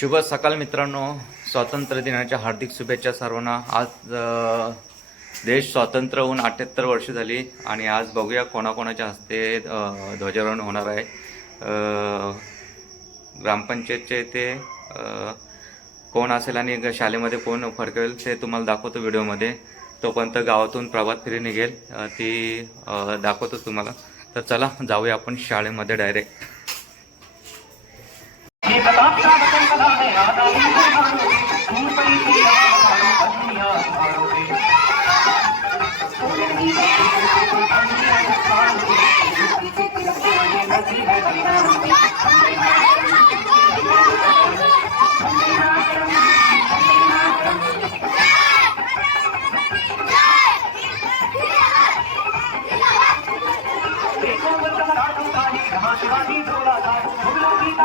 शुभ सकाळ मित्रांनो. स्वातंत्र्य दिनाच्या हार्दिक शुभेच्छा सर्वांना. आज देश स्वातंत्र्य होऊन अठ्ठ्याहत्तर वर्ष झाली आणि आज बघूया कोणाकोणाच्या हस्ते ध्वजारोहण होणार आहे. ग्रामपंचायतचे ते कोण असेल आणि शाळेमध्ये कोण फडकवेल ते तुम्हाला दाखवतो व्हिडिओमध्ये. तोपर्यंत गावातून प्रभात फेरी निघेल. ती दाखवतो तुम्हाला. तर चला जाऊया आपण शाळेमध्ये डायरेक्ट कदाक्षा वचन कदा है राधा नीचे भानु भूपरी से कदा भानु पत्निया भानु रे शिवाजी झोला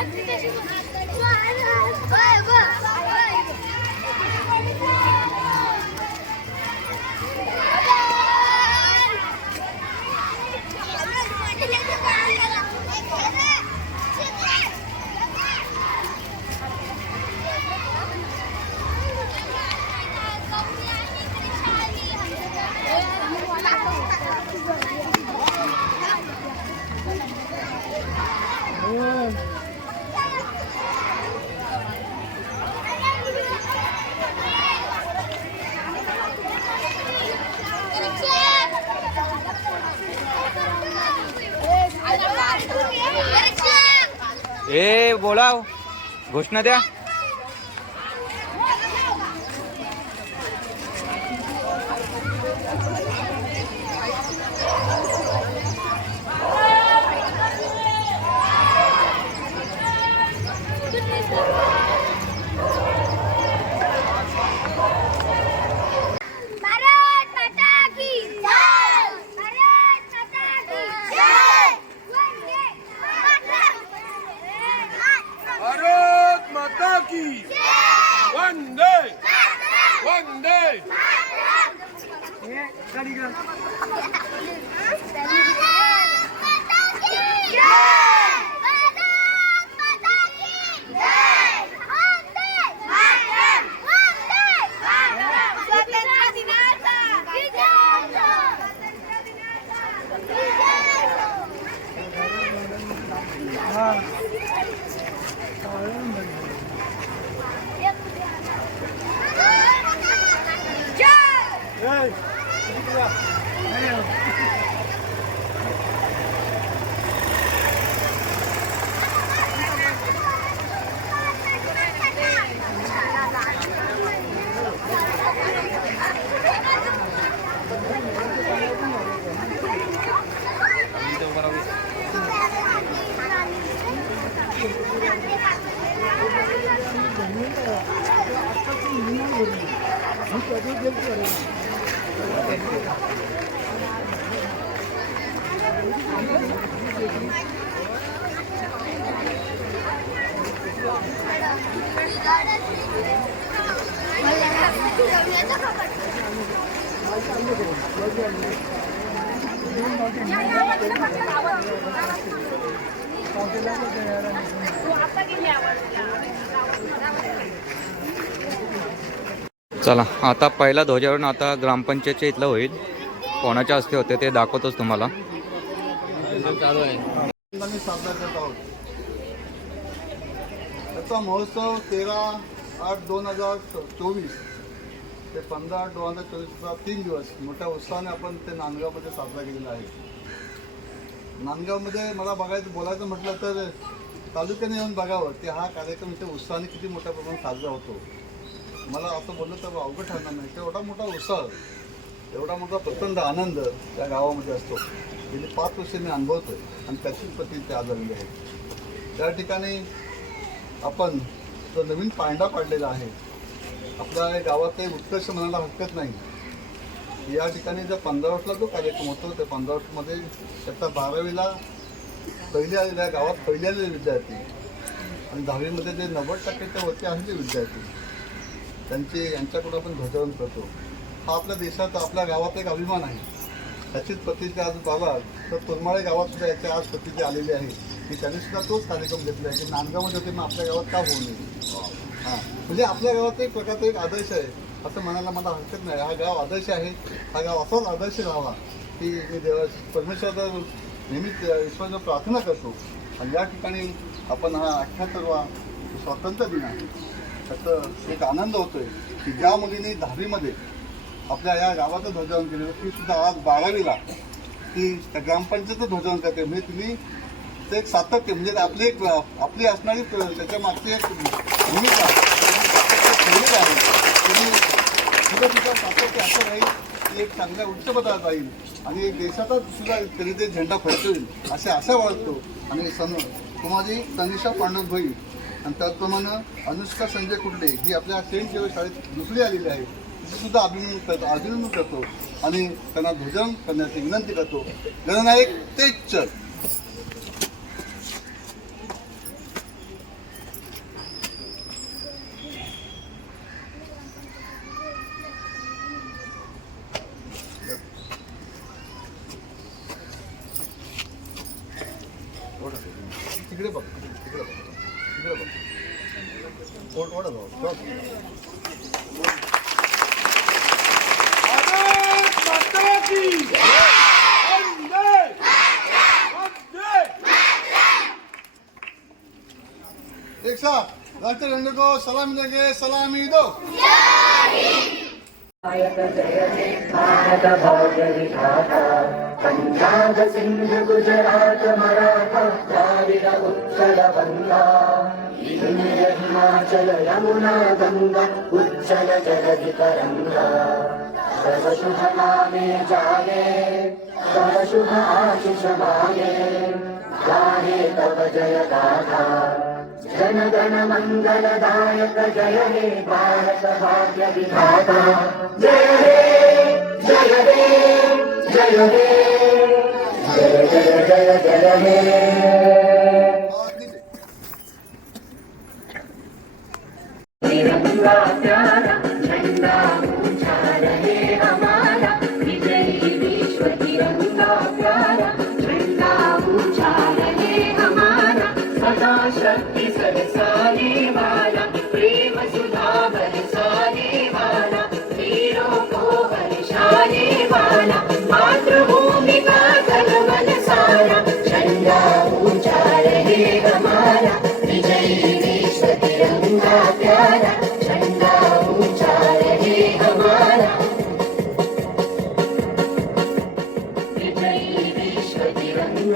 ए बोलाव. घोषणा द्या. 我也是，我也是。चला आता पहिला ध्वजारोहण आता ग्रामपंचायतच्या इथलं होईल. कोणाच्या हस्ते होते ते दाखवतोच तुम्हाला. त्याचा महोत्सव तेरा आठ दोन हजार चोवीस ते पंधरा आठ दोन हजार चोवीसचा तीन दिवस. मोठ्या उत्साहाने आपण ते नांदगावमध्ये साजरा केलेला आहे. नांदगावमध्ये मला बघायचं बोलायचं म्हटलं तर तालुक्याने येऊन बघावं. की हा कार्यक्रम इथे उत्साहाने किती मोठ्या प्रमाणात साजरा होतो. मला असं बोललं तर अवघड ठरणार नाही. की एवढा मोठा उत्साह एवढा मोठा प्रचंड आनंद त्या गावामध्ये असतो. गेली पाच वर्ष मी अनुभवतो आणि त्याचीच प्रती ते आज आहे. त्या ठिकाणी आपण जो नवीन पांडा पाडलेला आहे आपल्या गावात काही उत्कर्ष म्हणायला हरकत नाही. या ठिकाणी जर पंधरा वर्षला जो कार्यक्रम होतो त्या पंधरा वर्षमध्ये त्याचा बारावीला पहिले आलेल्या गावात पहिले आलेले विद्यार्थी. आणि दहावीमध्ये जे नव्वद टक्केच्या वरती आहेत ते विद्यार्थी. त्यांचे यांच्याकडून आपण ध्वजारोहण करतो. हा आपल्या देशाचा आपल्या गावात एक अभिमान आहे. त्याचीच प्रतिष्ठा आज बाबा तर तोरमाळे गावात सुद्धा याच्या आज प्रतिष्ठा आलेली आहे. की त्यांनी सुद्धा तोच कार्यक्रम घेतला आहे की नांदगावमध्ये होते मग आपल्या गावात का होऊ नये? हां. म्हणजे आपल्या गावात एक प्रकारचा एक आदर्श आहे. असं म्हणायला मला हरकत नाही. हा गाव आदर्श आहे. हा गाव असाच आदर्श राहावा. की मी देवा परमेश्वराचा नेहमीच ईश्वराला प्रार्थना करतो. आणि या ठिकाणी आपण हा अठ्ठ्याहत्तरवा स्वातंत्र्य दिन आहे. त्याचं एक आनंद होतोय की ज्या मुलींनी दहावीमध्ये आपल्या या गावाचं ध्वजारोहण केलेलं ती सुद्धा आज बारावीला. ती त्या ग्रामपंचायतचं ध्वजारोहण करते. म्हणजे तुम्ही ते एक सातत्य म्हणजे आपली एक आपली असणारी त्याच्या मागची एक भूमिका. आहे पद्धतीचा सुद्धा सातत्य असं राहील की एक चांगल्या उच्चपदा जाईल आणि एक देशाचा सुद्धा तरी ते झेंडा फडकवेल असे आशा वाटतो आणि सन कुमारी तनिषा पांडव होईल आणि त्याचप्रमाणे अनुष्का संजय कुर्डे ही आपल्या सेंट जेव्हा शाळेत दुसरी आलेली आहे तिचं सुद्धा अभिनंदन करतो अभिनंदन करतो आणि त्यांना ध्वजन करण्याची विनंती करतो. गणनायक तेच चल तिकडे बघ तिकडे बघ तिकडे बघ ओढ ओढ जाऊ भारत माता की वंदे वंदे एक साथ राष्ट्रीय झंडे को सलामी देंगे सलामी दो भारत भाग्य विधाता पंजाब सिंध गुजरात मराठा उत्कल बंगा विंध्य हिमाचल यमुना गंगा उज्जल जलधि तरंगा तव शुभ नामे जागे तव शुभ आशीष मागे गाहे तव जय गाथा जन गण मंगलदायक जय हे भारत भाग्य विधाता जय हे जय हे जय हे जय जय जय जय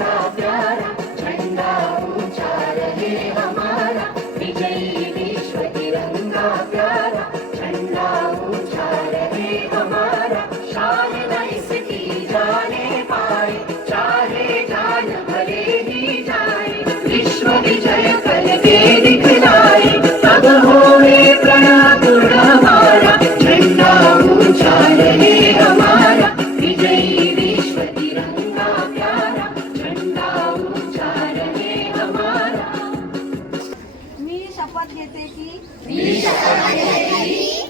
तिरंगा प्यारा झंडा ऊंचा रहे हमारा विजयी विश्व तिरंगा प्यारा झंडा ऊंचा रहे हमारा शान इसकी जाने पाए चाहे जान भले ही जाए विश्व विजय कल के दिखलाए सब हो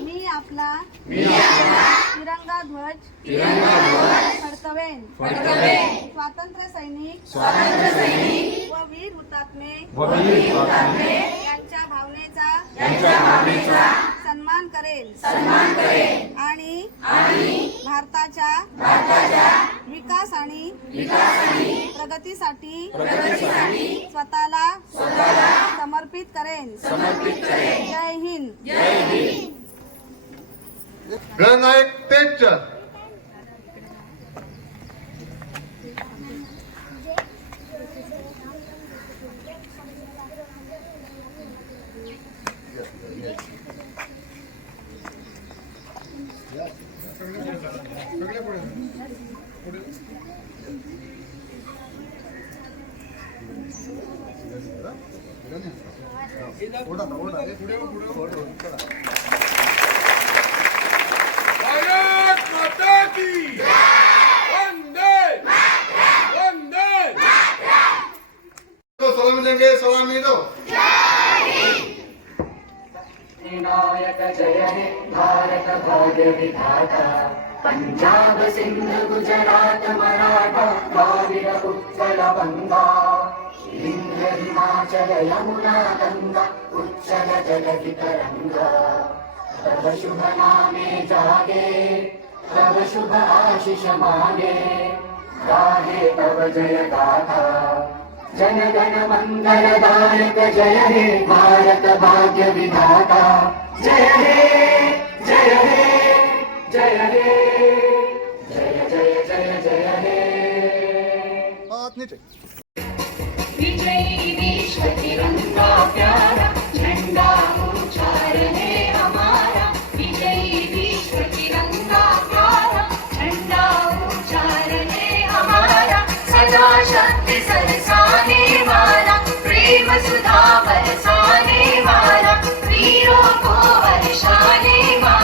मी आपला तिरंगा ध्वज फडकवेन. स्वातंत्र्य सैनिक व वीर हुतात्मे यांच्या भावनेचा सन्मान करेल आणि भारताच्या विकास आणि प्रगतीसाठी स्वतःला समर्पित करेन. जय हिंद. गणनायक तेजच्या भारत माता की वंदे वंदे तो सलामी देंगे सलामी दो नायक जय हे भारत भाग्य विधाता पंजाब सिंध गुजरात मराठा द्राविड उत्कल बंगा इंद्र हिमाचल यमुना गंगा उच्चल जलधि तरंगा तव शुभ नामे जागे तव शुभ आशीष मागे गाहे तव जय गाथा जन गण मंगलदायक जय हे भारत भाग्य विधाता जय हे वाला प्रेम सुधा परसाने वाला वीरों को वर्षाने वाला।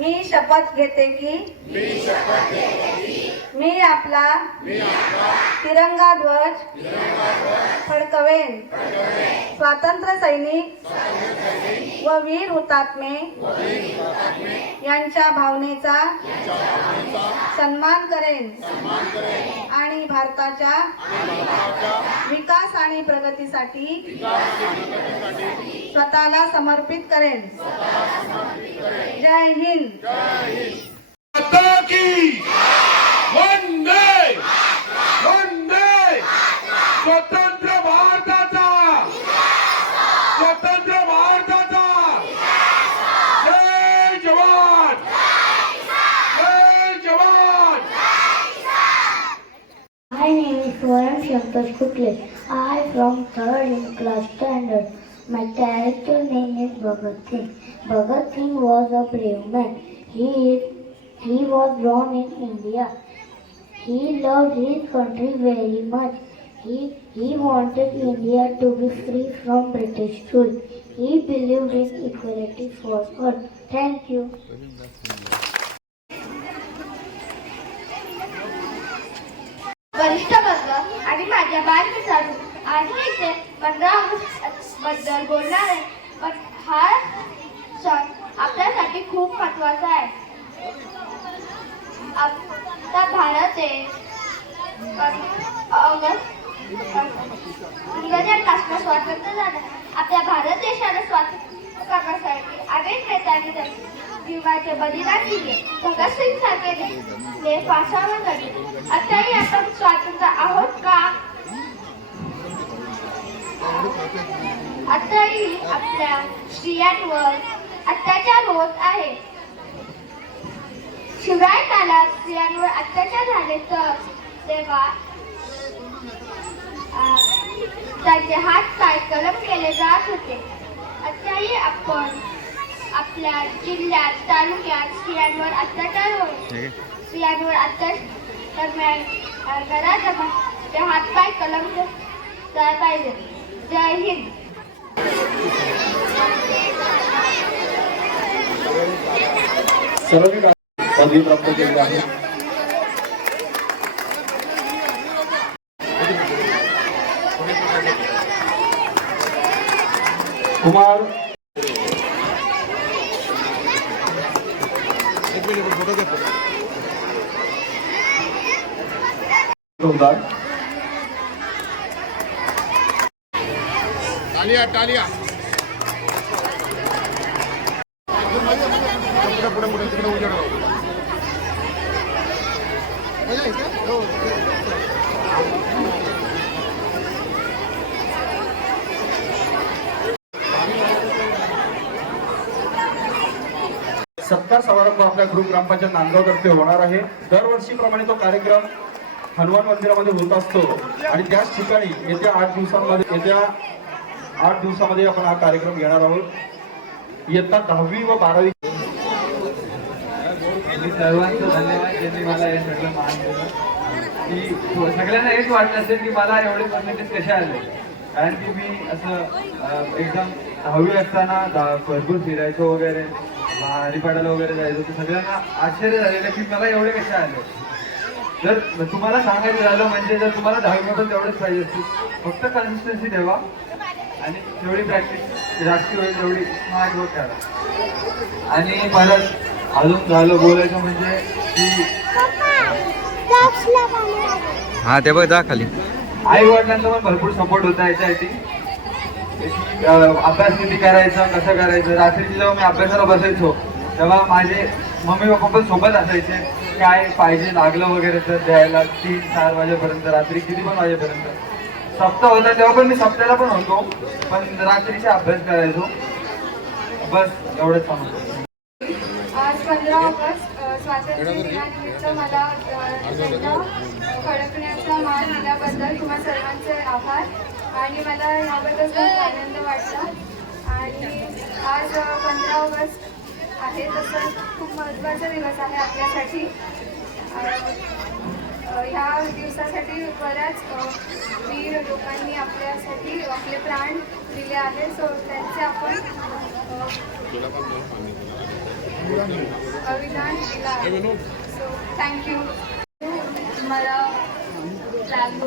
मी शपथ घेते की मी आपला तिरंगा ध्वज फडकवेन. स्वातंत्र्य सैनिक व वीर हुतात्मे यांच्या भावनेचा सन्मान करेन. आणि भारताच्या विकास आणि प्रगतीसाठी स्वतःला समर्पित करेन. जय हिंद. स्वतंत्र भारताचा स्वतंत्र भारताचा जय जवान जय जवान My name is Varam Shankar Kukle. I from third in class standard. My character name is Bhagat Singh. Bhagat Singh was a brave man. He is, he was born in India. He loved his country very much. He, he wanted India to be free from British rule. He believed in equality for all. Thank you. वरिष्ठ वर्ग आणि आज मी इथे पंधरा August बद्दल बोलणार आहे पण हा सण आपल्यासाठी खूप महत्त्वाचा आहे. आता भारत देश पंधरा ऑगस्ट इंग्रजांपासून स्वातंत्र्य झालं. आपल्या भारत देशाला स्वातंत्र्य करण्यासाठी अनेक नेत्यांनी जीवाचे बलिदान दिले भगतसिंग सारखे ने फासावर चढले आताही आपण स्वातंत्र्य आहोत का? आताही आपल्या स्त्रियांवर अत्याचार होत आहे. शिवराय काळात स्त्रियांवर अत्याचार झाले तर तेव्हा त्यांचे हात पाय कलम केले जात होते. आताही आपण आपल्या जिल्ह्यात तालुक्यात स्त्रियांवर अत्याचार होईल स्त्रियांवर अत्याचार घरात जमा ते हातपाय कलम पाहिजे. जय हिंद. सर्वांनी प्राप्त केली आहे. कुमार. टालिया टालिया. पुढे पुढे पुढे तिकडे उजेड सत्कार समारंभ आपल्या ग्रुप ग्रामपंचायत नांदगावतर्फे होणार आहे. दरवर्षीप्रमाणे तो कार्यक्रम हनुमान मंदिरामध्ये होत असतो. आणि त्याच ठिकाणी येत्या आठ दिवसांमध्ये येत्या आठ दिवसामध्ये आपण हा कार्यक्रम घेणार आहोत. इयत्ता दहावी व बारावी. मी सर्वांचं धन्यवाद ज्यांनी मला हे सगळं मान दिलं की सगळ्यांना हेच वाटलं असेल की मला एवढे पर्सेंटेज कसे आले. कारण की मी असं एकदम दहावी असताना भरपूर फिरायचो वगैरे हरिपाडाला वगैरे जायचो. तर सगळ्यांना आश्चर्य झालेलं की मला एवढे कसे आले. जर तुम्हाला सांगायचं झालं म्हणजे जर तुम्हाला दहावीमध्ये तेवढेच पाहिजे असतील फक्त कन्सिस्टन्सी ठेवा. आणि जेवढी प्रॅक्टिस होईल तेवढी स्मार्ट वर्क करा आणि परत अजून झालं बोलायचं म्हणजे की हा ते बघ जा खाली. आई वडिलांचा पण भरपूर सपोर्ट होता याच्यासाठी. अभ्यास किती करायचा कसं करायचं? रात्रीची जेव्हा मी अभ्यासाला बसायचो तेव्हा माझे मम्मी पप्पा पण सोबत असायचे काय पाहिजे लागलं वगैरे तर द्यायला तीन चार वाजेपर्यंत रात्री किती पण वाजेपर्यंत. सप्ताह होता तेव्हा पण मी सप्त्याला पण होतो. पण रात्रीचा अभ्यास करायचो. बस एवढंच सांगतो आज पंधरा ऑगस्ट स्वातंत्र्य दिनानिमित्त मला अ, झेंडा फडकण्याचा मान दिल्याबद्दल तुम्हा सर्वांचे आभार. आणि मला याबद्दल खूप आनंद वाटला. आणि आज पंधरा ऑगस्ट आहे तसं खूप महत्त्वाचा दिवस आहे आपल्यासाठी. ह्या दिवसासाठी बऱ्याच वीर लोकांनी आपल्यासाठी आपले प्राण दिले आहे सो त्यांचे आपण अभिधान दिला आहे. सो थँक्यू मला फ्लॅग